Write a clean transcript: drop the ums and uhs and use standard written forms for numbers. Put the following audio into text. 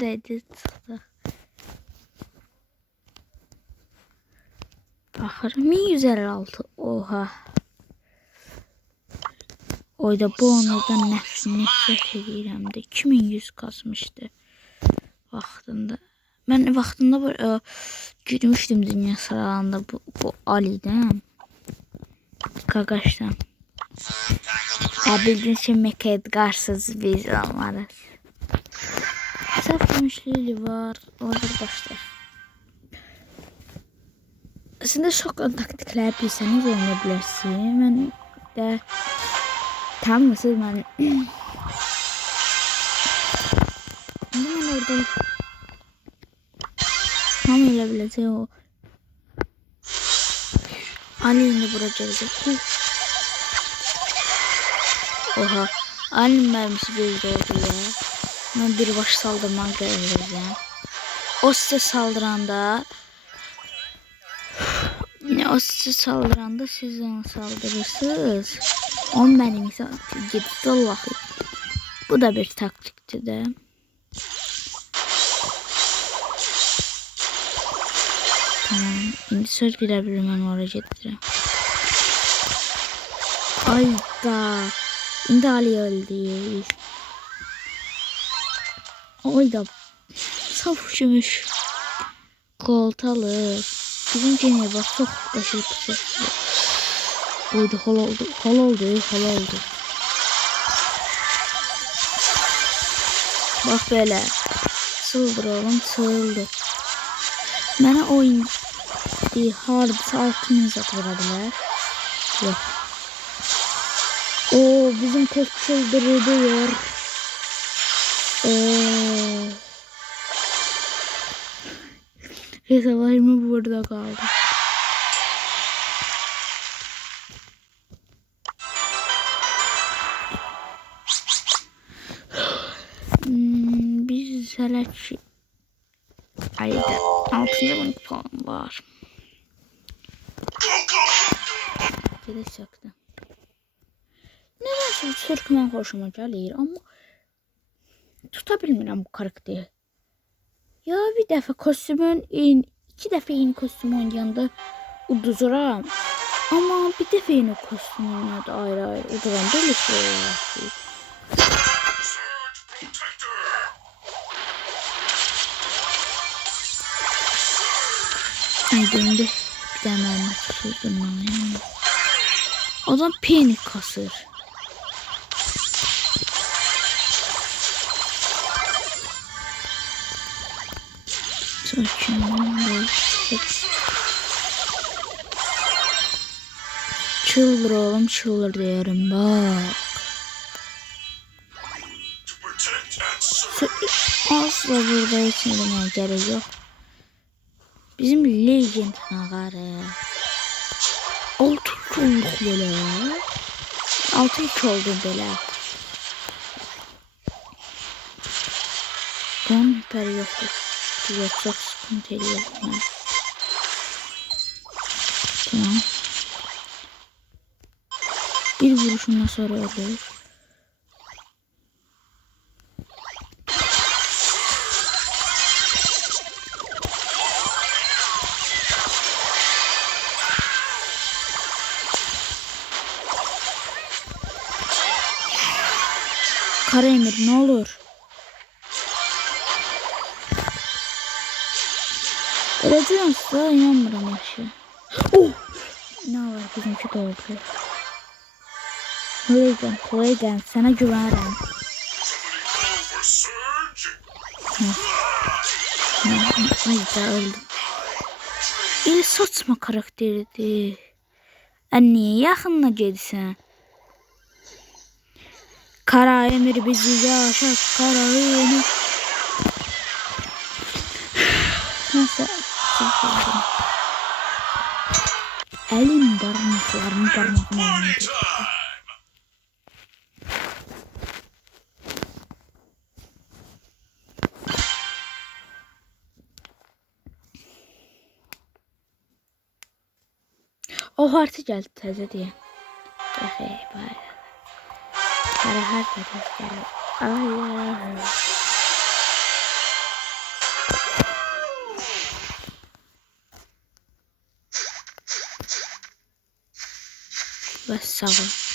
Dedi çıxdı. Baxırım 1156. Oha. Oyda bu onudan nefret edirəm də 2100 kasmışdı vaxtında. Mən vaxtında girmişdim dünya sıralanda bu Ali'dən. Qaqaşdan. Bildiyiniz ki Meked qarsız biz almarız. Saf gümüşlüğü var. Orada başlayaq. Aslında şokla taktiklər bilsəniz oynaya bilərsiniz. Mən də tanımısınız mən. Mən orada tam elə biləcək o. Ali indi bura gələcək. Oha. Ali mərmisi gözdə oldu ya. Mən birbaş saldırmaq gələcəm. O sizə saldıranda siz onu saldırırsınız. Onun mənim isə gedib Allahı. Bu da bir taktikdir də. Tamam. İndi söz verə bilirəm mən oraya gedirəm. Ayda. İndi Ali öldü. Oyda saf gümüş koltalı. Bizim gene bak çok aşırı kısa. Oyda hal oldu. Bak böyle. Çıldır oğlum çıldır. Mənə oyun hardasa 6000 zat vura bilər. Yox. Oo bizim kız çıldırıyor. Hesaplaşma burada kaldı. Biz selek ayda 6. puan var. Gerek çaktı. Nedense Türkmen hoşuma gəlir ama tuta bilmirəm bu karakteri. Ya bir dəfə iki dəfə yeni kostüm oynayanda uduzuram. Ama bir dəfə yeni kostüm oynadı ayrı uduram. Böyle şey olur. Haydi indi bir də mərmə tutuzdum yani. O zaman penik kasır. Çıldır oğlum çıldır diyorum bak. Asla burada içmeden gerek yok. Bizim legend nagarı. 6 olduk böyle. 6-2 oldu böyle. Bunun hiperi yoktu. Diye çok sıkıntı ediyor. Tamam. Bir vuruşundan sonra öldü. Kara Emir ne olur? Öleceğim size inanmıyorum aşağı. Oh! Ne var bizimki de oldu. Playden sana güvenirim. Ay da öldüm. İyi saçma karakterdi. Niye yakınına gelsen? Kara Emir bizi yaşat Kara Emir. Nasıl? Elim parmaklarımı oynadı. O harita geldi təzə diye. Para harita geldi. Ay. Və sağ olun.